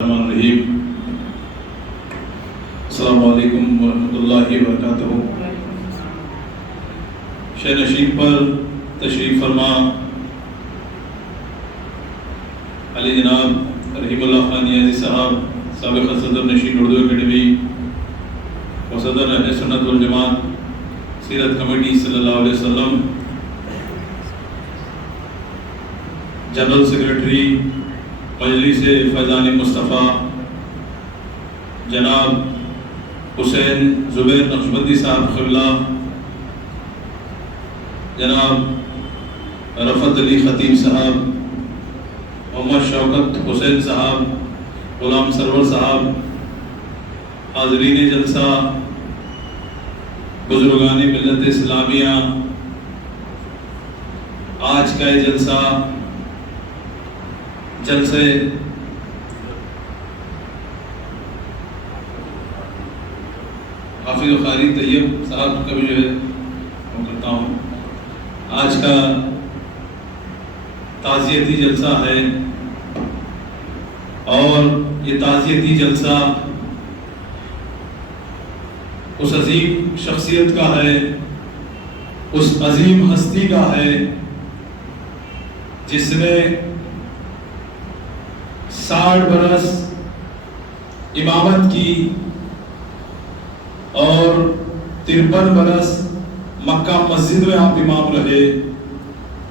الرحمن الرحیم۔ السلام علیکم ورحمۃ اللہ وبرکاتہ۔ شہ نشین پر تشریف فرما علی جناب رحیم اللہ خان نیازی صاحب، سابق صدر نشین اردو اکیڈمی و صدر اہل سنت والجماعت سیرت کمیٹی صلی اللہ علیہ وسلم، جنرل سیکرٹری مجلس فیضان مصطفیٰ جناب حسین زبیر نقشبندی صاحب قبلہ، جناب رفعت علی خطیب صاحب، محمد شوکت حسین صاحب، غلام سرور صاحب، حاضرین جلسہ، بزرگان ملت اسلامیہ، آج کا یہ جلسہ جلسے حافظ و قاری طیب صاحب کا بھی جو ہے وہ کرتا ہوں۔ آج کا تعزیتی جلسہ ہے اور یہ تعزیتی جلسہ اس عظیم شخصیت کا ہے، اس عظیم ہستی کا ہے جس نے 60 برس امامت کی اور 53 برس مکہ مسجد میں آپ امام رہے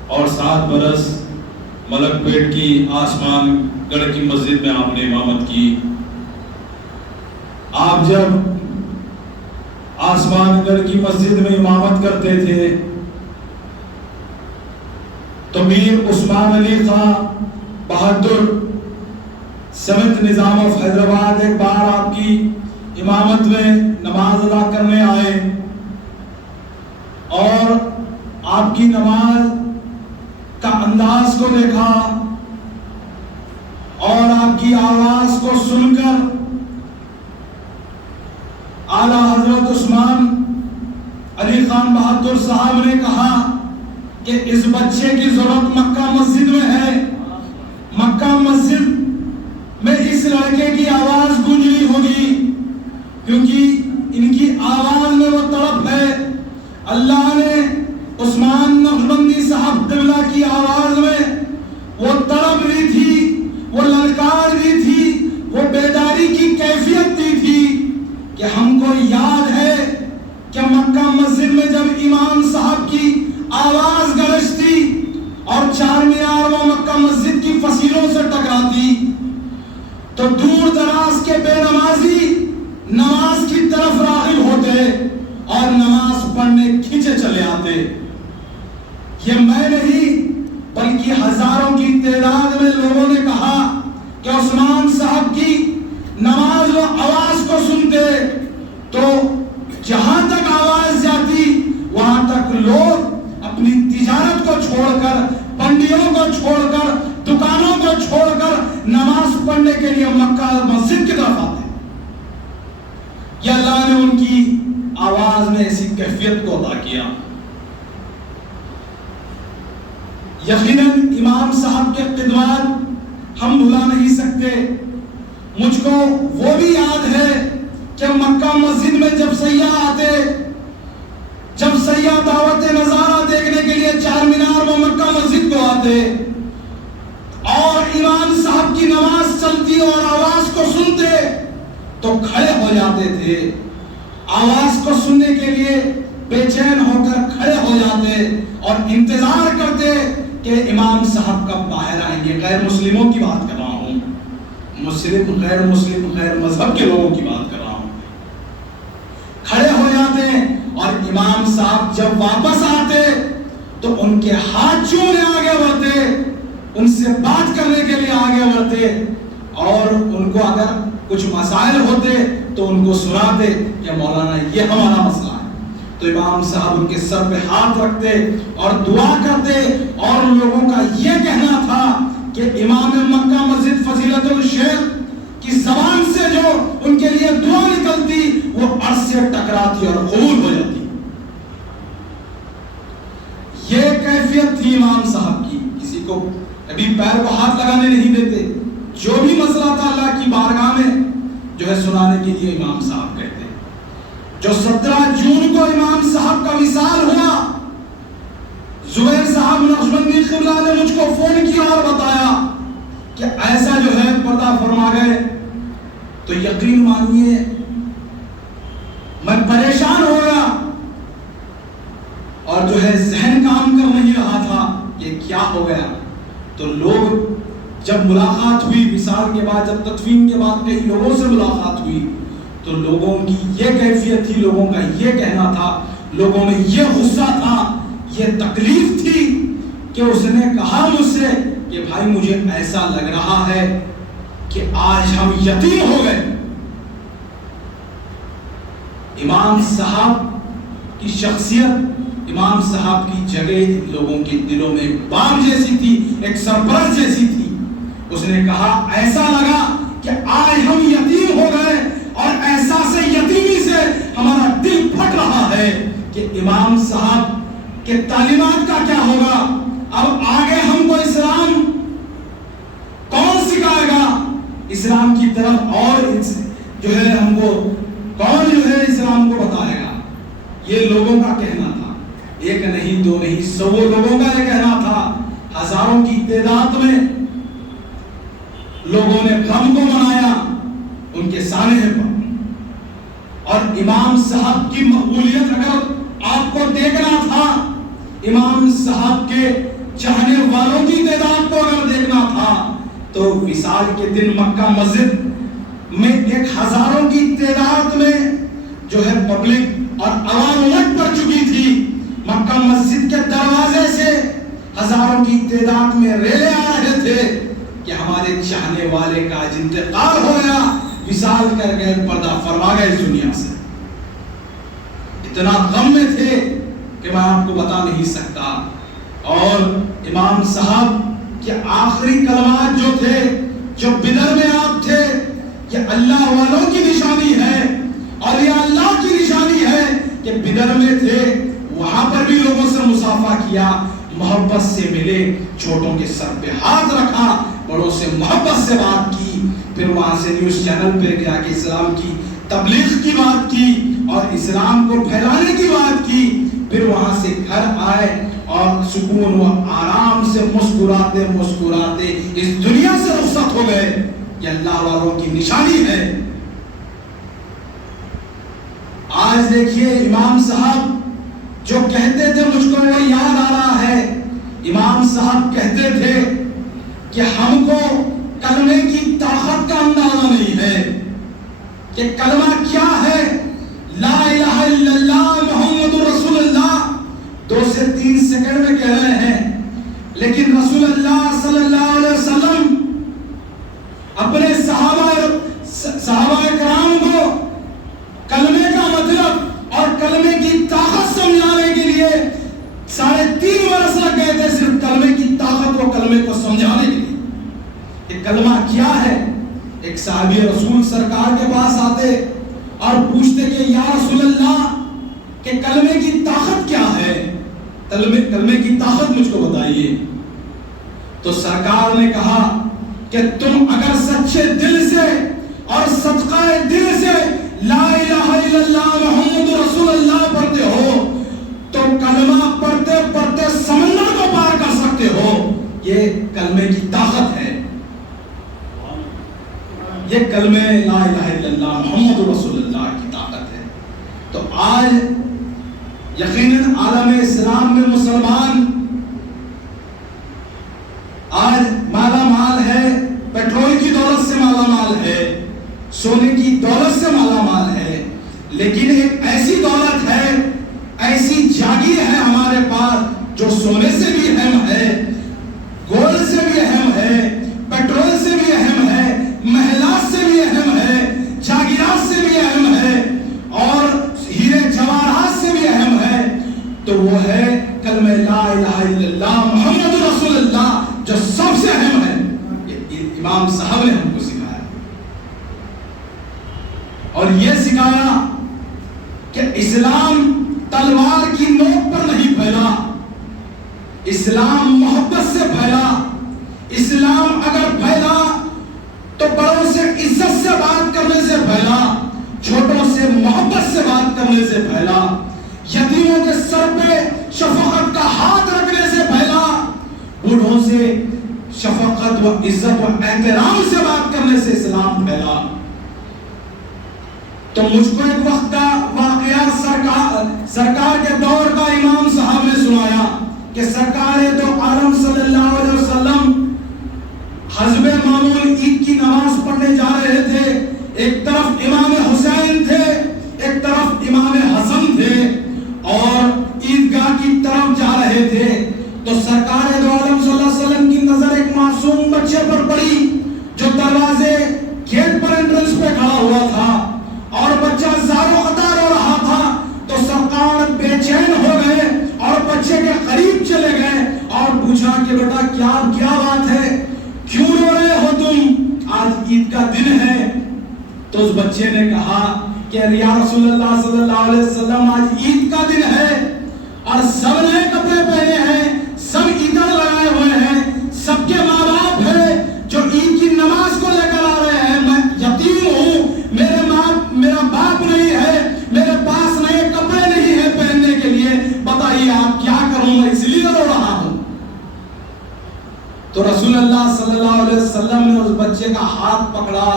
اور 7 برس ملک پیٹ کی آسمان گڑھ کی مسجد میں آپ نے امامت کی۔ آپ جب آسمان گڑھ کی مسجد میں امامت کرتے تھے تو میر عثمان علی خان بہادر سمت نظام آف حیدرآباد ایک بار آپ کی امامت میں نماز ادا کرنے آئے اور آپ کی نماز کا انداز کو دیکھا اور آپ کی آواز کو سن کر اعلیٰ حضرت عثمان علی خان بہادر صاحب نے کہا کہ اس بچے کی ضرورت مکہ مسجد میں ہے، مکہ مسجد میں اس لڑکے کی آواز گونجنی ہوگی کیونکہ ان کی آواز میں وہ تڑپ ہے۔ اللہ نے عثمان نقشبندی صاحب قبلہ کی آواز میں وہ تڑپ بھی تھی، وہ للکار بھی تھی، وہ بیداری کی کیفیت دی تھی کہ ہم کو یاد ہے کہ مکہ مسجد میں جب امام صاحب کی آواز گرجتی اور چار مینار و مکہ مسجد کی فصیلوں سے ٹکراتی تو دور دراز کے بے نمازی نماز کی طرف راغب ہوتے اور نماز پڑھنے کھینچے چلے آتے۔ یہ میں نہیں بلکہ ہزاروں کی تعداد میں لوگوں نے کہا کہ عثمان صاحب کی نماز و آواز کو سنتے تو جہاں تک آواز جاتی وہاں تک لوگ اپنی تجارت کو چھوڑ کر، پنڈیوں کو چھوڑ کر، دکانوں کو چھوڑ کر نماز پڑھنے کے لیے مکہ مسجد کی طرف آتے۔ یا اللہ نے ان کی آواز میں ایسی کیفیت کو عطا کیا۔ یقیناً امام صاحب کے خدمات ہم بھلا نہیں سکتے۔ مجھ کو وہ بھی یاد ہے کہ مکہ مسجد میں جب سیاح آتے، جب سیاح دعوت نظارہ دیکھنے کے لیے چار مینار و مکہ مسجد کو آتے اور امام صاحب کی نماز چلتی اور آواز کو سنتے تو کھڑے ہو جاتے تھے، آواز کو سننے کے لیے بے چین ہو کر کھڑے ہو جاتے اور انتظار کرتے کہ امام صاحب کب باہر آئیں گے۔ غیر مسلموں کی بات کر رہا ہوں، مسلم غیر مسلم غیر مذہب کے لوگوں کی بات کر رہا ہوں۔ کھڑے ہو جاتے اور امام صاحب جب واپس آتے تو ان کے ہاتھ چومنے آگے بڑھتے، ان سے بات کرنے کے لیے آگے بڑھتے اور ان کو اگر کچھ مسائل ہوتے تو ان کو سناتے کہ مولانا یہ ہمارا مسئلہ ہے، تو امام صاحب ان کے سر پہ ہاتھ رکھتے اور دعا کرتے اور ان لوگوں کا یہ کہنا تھا کہ امام مکہ مسجد فضیلت الشیخ کی زبان سے جو ان کے لیے دعا نکلتی وہ عرش سے ٹکراتی اور قبول ہو جاتی۔ یہ کیفیت تھی امام صاحب کی، کسی کو کبھی پیر کو ہاتھ لگانے نہیں دیتے، جو بھی مسئلہ تھا اللہ کی بارگاہ میں جو ہے سنانے کے لیے امام صاحب کہتے ہیں. جو 17 جون کو امام صاحب کا وصال ہوا، زبیر صاحب نقشبندی قبلہ نے مجھ کو فون کیا اور بتایا کہ ایسا جو ہے پردہ فرما گئے. تو یقین مانیے میں پریشان ہو گیا اور جو ہے ذہن کام کر نہیں رہا تھا یہ کیا ہو گیا. تو لوگ جب ملاقات ہوئی وصال کے بعد، جب تدفین کے بعد کئی لوگوں سے ملاقات ہوئی تو لوگوں کی یہ کیفیت تھی، لوگوں کا یہ کہنا تھا، لوگوں میں یہ غصہ تھا، یہ تکلیف تھی کہ اس نے کہا مجھ سے کہ بھائی مجھے ایسا لگ رہا ہے کہ آج ہم یتیم ہو گئے. امام صاحب کی شخصیت، امام صاحب کی جگہ ان لوگوں کے دلوں میں بام جیسی تھی، ایک سرپرست جیسی تھی. اس نے کہا ایسا لگا کہ آج ہم یتیم ہو گئے اور احساس یتیمی سے ہمارا دل پھٹ رہا ہے کہ امام صاحب کے تعلیمات کا کیا ہوگا. اب آگے ہم کو اسلام کون سکھائے گا، اسلام کی طرف اور جو ہے ہم کو کون جو ہے اسلام کو بتائے گا. یہ لوگوں کا کہنا تھا، ایک نہیں دو نہیں سو لوگوں کا یہ کہنا تھا. ہزاروں کی تعداد میں لوگوں نے غم کو منایا ان کے سانحے پر. اور امام صاحب کی مقبولیت اگر آپ کو دیکھنا تھا، امام صاحب کے چاہنے والوں کی تعداد کو اگر دیکھنا تھا تو وصال کے دن مکہ مسجد میں ایک ہزاروں کی تعداد میں جو ہے پبلک اور عوام امٹ پڑ چکی تھی. مکہ مسجد کے دروازے سے ہزاروں کی تعداد میں ریلے آ رہے تھے کہ ہمارے چاہنے والے کا آج انتقال ہو گیا، وصال کر گئے، پردہ فرما گئے اس دنیا سے. اتنا غم میں تھے کہ میں آپ کو بتا نہیں سکتا. اور امام صاحب کے آخری کلمات جو تھے، جو بدر میں آپ تھے، یہ اللہ والوں کی نشانی ہے اور یہ اللہ کی نشانی ہے کہ بدر میں تھے، وہاں پر بھی لوگوں سے مصافحہ کیا، محبت سے ملے، چھوٹوں کے سر پہ ہاتھ رکھا، بڑوں سے محبت سے بات کی. پھر وہاں سے نیوز چینل پہ جا کے اسلام کی تبلیغ کی بات کی اور اسلام کو پھیلانے کی بات کی. پھر وہاں سے گھر آئے اور سکون و آرام سے مسکراتے مسکراتے اس دنیا سے رخصت ہو گئے. یہ اللہ والوں کی نشانی ہے. آج دیکھیے امام صاحب جو کہتے تھے، مجھ کو وہ یاد آ رہا ہے، امام صاحب کہتے تھے کہ ہم کو کلمے کی طاقت کا اندازہ نہیں ہے کہ کلمہ کیا ہے. لا الہ الا اللہ محمد رسول اللہ 2 سے 3 سیکنڈ میں کہہ رہے ہیں، لیکن رسول اللہ صلی اللہ علیہ وسلم اپنے صحابہ کرام کو کلمے کا مطلب اور کلمے کی طاقت سمجھانے کے لیے 3.5 برس لگ گئے تھے صرف کلمے کی طاقت و کلمے کو سمجھانے کے لیے. کہ کلمہ کیا ہے. ایک صحابی رسول سرکار کے پاس آتے اور پوچھتے کہ یا رسول اللہ کہ کلمے کی طاقت کیا ہے، کلمے کی طاقت مجھ کو بتائیے. تو سرکار نے کہا کہ تم اگر سچے دل سے اور صدقہ دل سے لا الہ الا اللہ محمد رسول اللہ پڑھتے ہو تو کلمہ پڑھتے پڑھتے سمندر کو پار کر سکتے ہو. یہ کلمے کی طاقت ہے. یہ کلمہ لا الہ الا اللہ محمد رسول اللہ کی طاقت ہے. تو آج یقیناً عالم اسلام میں مسلمان آج مالا مال ہے، پیٹرول کی دولت سے مالا مال ہے، سونے کی دولت سے مالا مال ہے، لیکن ایک ایسی دولت ہے، ایسی جاگیر ہے ہمارے پاس جو سونے سے بھی اہم ہے، گولڈ سے بھی اہم ہے، پیٹرول سے بھی اہم ہے، محلات سے بھی اہم ہے، جاگیرات سے بھی اہم ہے اور ہیرے جواہرات سے بھی اہم ہے. تو وہ ہے کلمہ لا الہ الا اللہ محمد رسول اللہ جو سب سے اہم ہے. امام صاحب نے ہم کو سکھایا اور یہ سکھایا کہ اسلام تلوار کی نوک پر نہیں پھیلا، اسلام محبت سے پھیلا. اسلام اگر پھیلا عظمت و عزت و احترام سے بات کرنے سے اسلام پھیلا. تو مجھ کو ایک وقت کا واقعہ سرکار کے دور کا امام صاحب نے سنایا کہ سرکار دو عالم صلی اللہ علیہ وسلم حسب معمول عید کی نماز پڑھنے جا رہے تھے. ایک طرف امام حسین تھے، ایک طرف امام حسن تھے، اور عیدگاہ کی طرف جا رہے تھے. تو سرکار دو عالم صلی اللہ علیہ وسلم کی نظر ایک معصوم بچے پر پڑی جو دروازے گیٹ پر انٹرنس پہ کھڑا ہوا تھا، اور بچہ زارو قطار ہو رہا تھا. تو سرکار بے چین ہو گئے اور بچے کے قریب چلے گئے اور پوچھا کہ بیٹا کیا بات ہے، کیوں رو رہے ہو تم، آج عید کا دن ہے. تو اس بچے نے کہا کہ یا رسول اللہ صلی اللہ علیہ وسلم آج عید کا دن ہے اور سب نئے کپڑے پہنے ہیں، سب عیدر لگائے ہوئے ہیں، سب کے ماں باپ ہیں جو عید کی نماز کو لے کر آ رہے ہیں. میں یتیم ہوں، میرا باپ نہیں ہے، میرے پاس نئے کپڑے نہیں ہیں پہننے کے لیے، بتائیے آپ کیا کروں، میں اس لیے رو رہا ہوں. تو رسول اللہ صلی اللہ علیہ وسلم نے اس بچے کا ہاتھ پکڑا،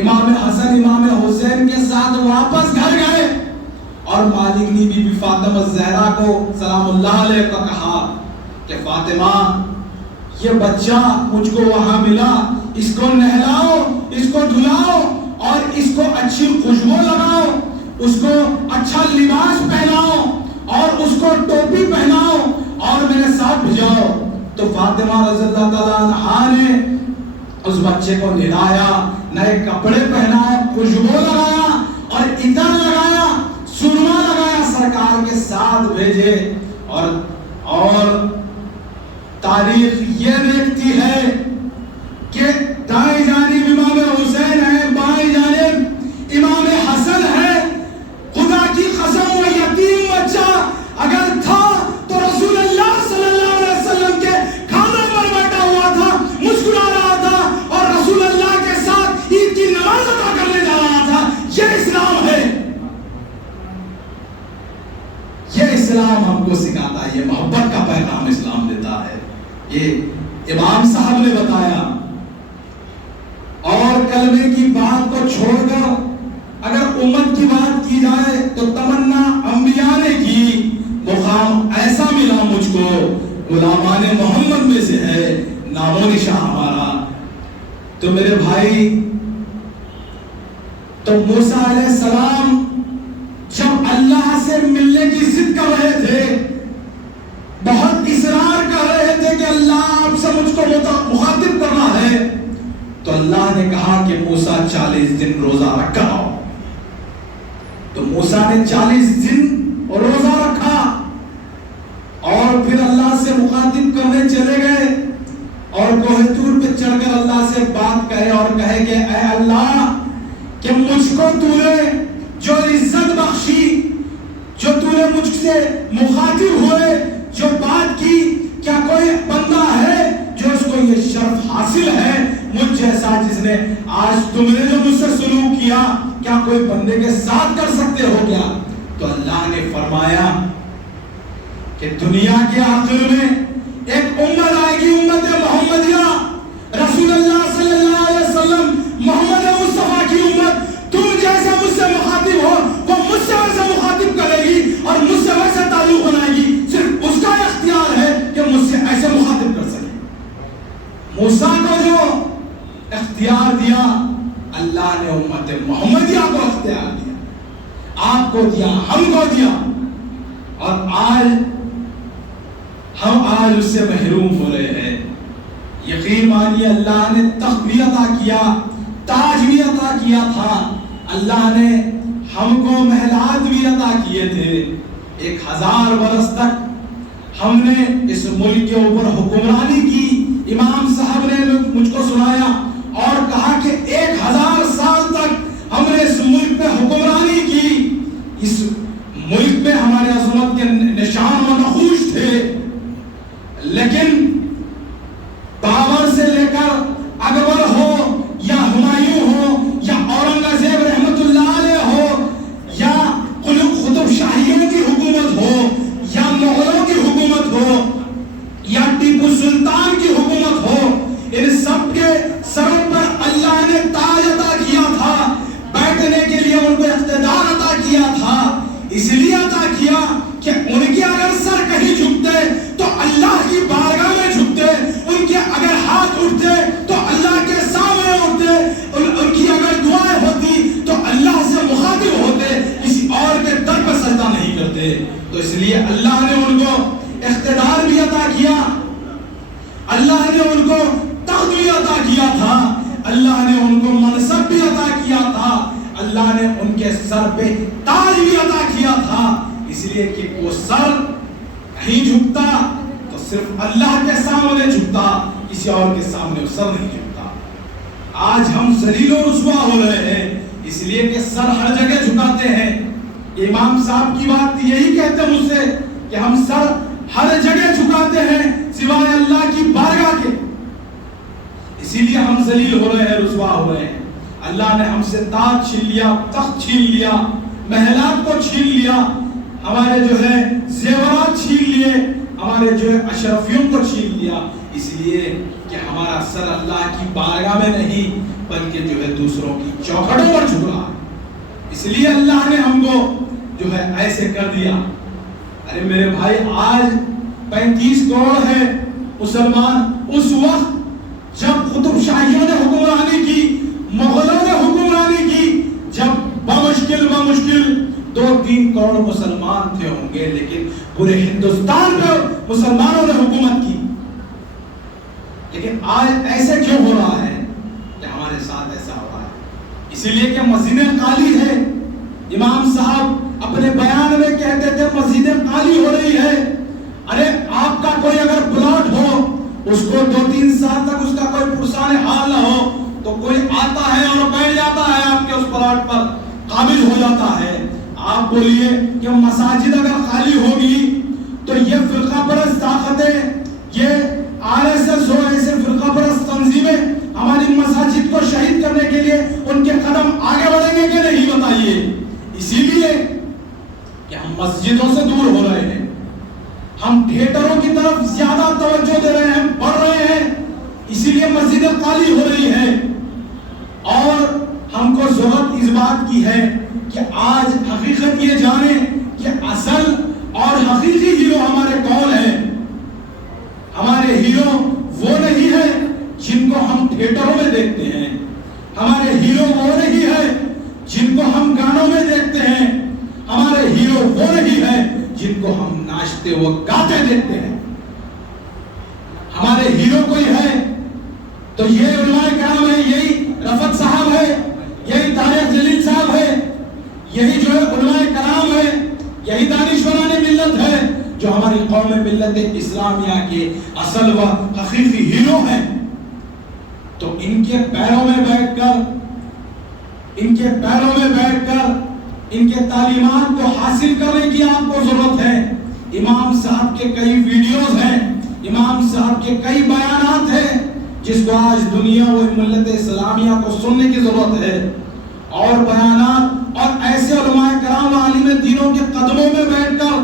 امام حسن امام حسین کے ساتھ واپس گھر گئے اور مالکنی بی بی فاطمہ زہرا کو سلام اللہ علیہ کا کہا کہ فاطمہ یہ بچہ مجھ کو وہاں ملا، اس کو نہلاؤ، اس کو دھلاؤ اور اس کو اچھی خوشبو لگاؤ، اس کو اچھا لباس پہناؤ اور اس کو ٹوپی پہناؤ اور میرے ساتھ بھیجاؤ. تو فاطمہ رضی اللہ تعالیٰ عنہا نے اس بچے کو نہلایا، نئے کپڑے پہنائے، خوشبو لگایا اور عطر لگایا، سرما لگایا، سرکار کے ساتھ بھیجے. اور تاریخ یہ دیکھتی ہے کہ دائیں جانب امام حسین ہے، بائیں جانب امام حسن ہے. خدا کی قسم وہ یتیم بچہ اگر تھا تو رسول اللہ صلی اللہ علیہ وسلم کے کھانے پر بیٹھا ہوا تھا، مسکرا رہا تھا اور رسول اللہ کے ساتھ عید کی نماز ادا کرنے جا رہا تھا. یہ اسلام ہے، یہ اسلام ہم کو سکھاتا ہے، یہ محبت کا پیغام اسلام دیتا ہے. یہ امام صاحب نے بتایا. اور کلمے کی بات کو چھوڑ کر اگر امت کی بات کی جائے تو تمنا انبیاء نے کی، مقام ایسا ملا مجھ کو، غلامان محمد میں سے ہے نام و نشان ہمارا. تو میرے بھائی، تو موسیٰ علیہ السلام جب اللہ سے ملنے کی ضد کر رہے تھے، بہت اصرار کر رہے تھے کہ اللہ آپ سے مجھ کو مخاطب کرنا ہے، تو اللہ نے کہا کہ موسیٰ 40 دن روزہ رکھا. تو موسیٰ نے 40 دن روزہ رکھا اور پھر اللہ سے مخاطب کرنے چلے گئے اور کوہ طور پہ چڑھ کر اللہ سے بات کہے اور کہے کہ اے اللہ کہ مجھ کو تو نے جو عزت بخشی، جو تو نے مجھ سے مخاطب ہوئے، جو بات کی، کیا کوئی بندہ ہے جو اس کو یہ شرف حاصل ہے مجھ جیسا جس نے آج تم نے جو مجھ سے سلوک کیا، کیا کوئی بندے کے ساتھ کر سکتے ہو کیا؟ تو اللہ نے فرمایا کہ دنیا کے آخر میں ایک امت آئے گی، امت محمدیہ، رسول اللہ صلی اللہ علیہ وسلم، محمد مصطفیٰ کی امت، تم جیسا مجھ سے مخاطب ہو وہ مجھ سے ویسا مخاطب کرے گی اور مجھ سے ویسا تعلق بنائے گی. صرف اس کا اختیار ہے کہ مجھ سے ایسے مخاطب کر سکے. موسیٰ کو جو اختیار دیا اللہ نے امت محمدیہ کو اختیار دیا، آپ کو دیا، ہم کو دیا، اور ہم آج اس سے محروم ہو رہے ہیں. یقین مانیے اللہ نے تخت بھی عطا کیا، تاج بھی عطا کیا تھا، اللہ نے ہم کو محلات بھی عطا کیے تھے. 1000 برس تک ہم نے اس ملک کے اوپر حکمرانی کی. امام صاحب نے مجھ کو سنایا اور کہا کہ 1000 سال تک ہم نے اس ملک پہ حکمرانی کی. اس ملک میں ہمارے عظمت کے نشان و نقوش تھے، لیکن بابر سے لے کر اکبر ہو یا ہمایوں ہو یا اورنگزیب رحمت اللہ علیہ ہو یا قطب شاہیوں کی حکومت ہو یا مغلوں کی حکومت ہو یا ٹیپو سلطان کی حکومت ہو، کے سر پہ تاج بھی عطا کیا تھا، اس لیے کہ وہ سر نہیں جھکتا تو صرف اللہ کے سامنے جھکتا، کسی اور کے سامنے وہ سر نہیں جھکتا۔ آج ہم ذلیل و رسوا ہو رہے ہیں اس لیے کہ سر ہر جگہ جھکاتے ہیں۔ امام صاحب کی بات یہی کہتے ہیں مجھ سے کہ ہم سر ہر جگہ جھکاتے ہیں سوائے اللہ کی بارگاہ کے، اسی لیے ہم ذلیل ہو رہے ہیں، رسوا ہو رہے ہیں۔ اللہ نے ہم سے تاج چھین لیا، تخت چھین لیا، محلات کو چھین لیا، ہمارے جو ہے زیورات چھین لیے، ہمارے جو ہے اشرفیوں کو چھین لیا، اس لیے کہ ہمارا سر اللہ کی بارگاہ میں نہیں بلکہ جو ہے دوسروں کی چوکھٹوں پر جھک رہا ہے۔ اس لیے اللہ نے ہم کو جو ہے ایسے کر دیا۔ ارے میرے بھائی، آج 35 کروڑ ہے مسلمان، اس وقت جب قطب شاہیوں نے حکمرانی کی، مغلوں نے حکمرانی کی، جب بمشکل 2-3 کروڑ مسلمان تھے ہوں گے، لیکن پورے ہندوستان میں مسلمانوں نے حکومت کی۔ لیکن آج ایسے کیوں ہو رہا ہے کہ ہمارے ساتھ ایسا ہو رہا ہے؟ اسی لیے کہ مسجد خالی ہے۔ امام صاحب اپنے بیان میں کہتے تھے مسجد خالی ہو رہی ہے۔ ارے آپ کا کوئی اگر پلاٹ ہو، اس کو 2-3 سال تک اس کا کوئی پرسان حال نہ ہو تو کوئی آتا ہے اور بیٹھ جاتا ہے آپ کے اس پلاٹ پر، قابض ہو جاتا ہے۔ آپ بولیے کہ مساجد اگر خالی ہوگی تو یہ فرقہ پرست طاقتیں، یہ RSS ہو، ایسے فرقہ پرست تنظیمیں ہماری مساجد کو شہید کرنے کے لیے ان کے قدم آگے بڑھیں گے کہ نہیں؟ بتائیے۔ اسی لیے کہ ہم مسجدوں سے دور ہو رہے ہیں، ہم تھیٹروں کی طرف زیادہ توجہ دے رہے ہیں، بڑھ رہے ہیں، اسی لیے مسجدیں خالی ہو رہی ہیں۔ اور ہم کو ضرورت اس بات کی ہے کہ آج حقیقت یہ جانیں کہ اصل اور حقیقی ہیرو ہمارے کون ہیں۔ ہمارے ہیرو وہ نہیں ہے جن کو ہم تھیٹروں میں دیکھتے ہیں، ہمارے ہیرو وہ نہیں ہے جن کو ہم گانوں میں دیکھتے ہیں، ہمارے ہیرو وہ نہیں ہے جن کو ہم ناچتے و گاتے دیکھتے ہیں۔ ہمارے ہیرو کوئی ہے تو یہ علماء کرام ہے، یہی رفعت صاحب ہے، یہی طارق جلیل صاحب ہے، یہی جو ہے علماء کرام ہے، یہی دانشوران ملت ہے جو ہماری قوم ملت اسلامیہ کے اصل و حقیقی ہیرو ہیں۔ تو ان کے پیروں میں بیٹھ کر، ان کے تعلیمات کو حاصل کرنے کی آپ کو ضرورت ہے۔ امام صاحب کے کئی ویڈیوز ہیں، امام صاحب کے کئی بیانات ہیں جس کو آج دنیا و ملت اسلامیہ کو سننے کی ضرورت ہے، اور بیانات اور ایسے علماء کرام و عالم دینوں کے قدموں میں بیٹھ کر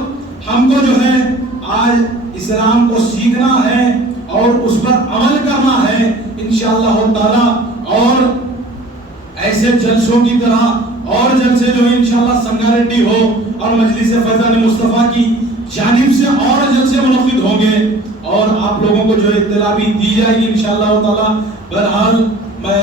ہم کو جو ہے آج اسلام کو سیکھنا ہے اور اس پر عمل کرنا ہے انشاءاللہ تعالی۔ اور ایسے جلسوں کی طرح اور جلسے جو انشاءاللہ سنگاریڈی ہو اور مجلس فیضان مصطفیٰ کی جانب سے اور جلسے منعقد ہوں گے اور آپ لوگوں کو جو اطلاع بھی دی جائے گی انشاءاللہ تعالی۔ بہرحال میں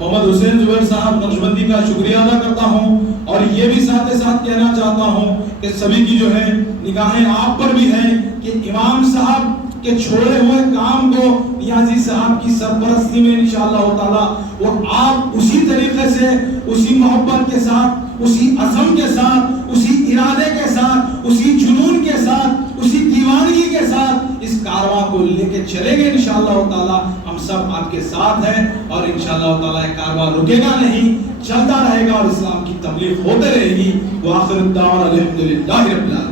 محمد حسین زبیر صاحب نقشبندی کا شکریہ ادا کرتا ہوں، اور یہ بھی ساتھ کہنا چاہتا ہوں کہ سبھی کی جو ہے نگاہیں آپ پر بھی ہیں کہ امام صاحب کے چھوڑے ہوئے کام کو نیازی صاحب کی سرپرستی میں انشاءاللہ تعالی وہ آپ اسی طریقے سے، اسی محبت کے ساتھ، اسی عزم کے ساتھ، اسی ارادے کے ساتھ، اسی جنون کے ساتھ، اسی دیوانگی کے ساتھ اس کارواں کو لے کے چلیں گے انشاءاللہ تعالی۔ ہم سب آپ کے ساتھ ہیں اور انشاءاللہ تعالی یہ کارواں رکے گا نہیں، چلتا رہے گا اور اسلام کی تبلیغ ہوتے رہے گی۔ وآخر الدعوانا الحمدللہ رب العالمین۔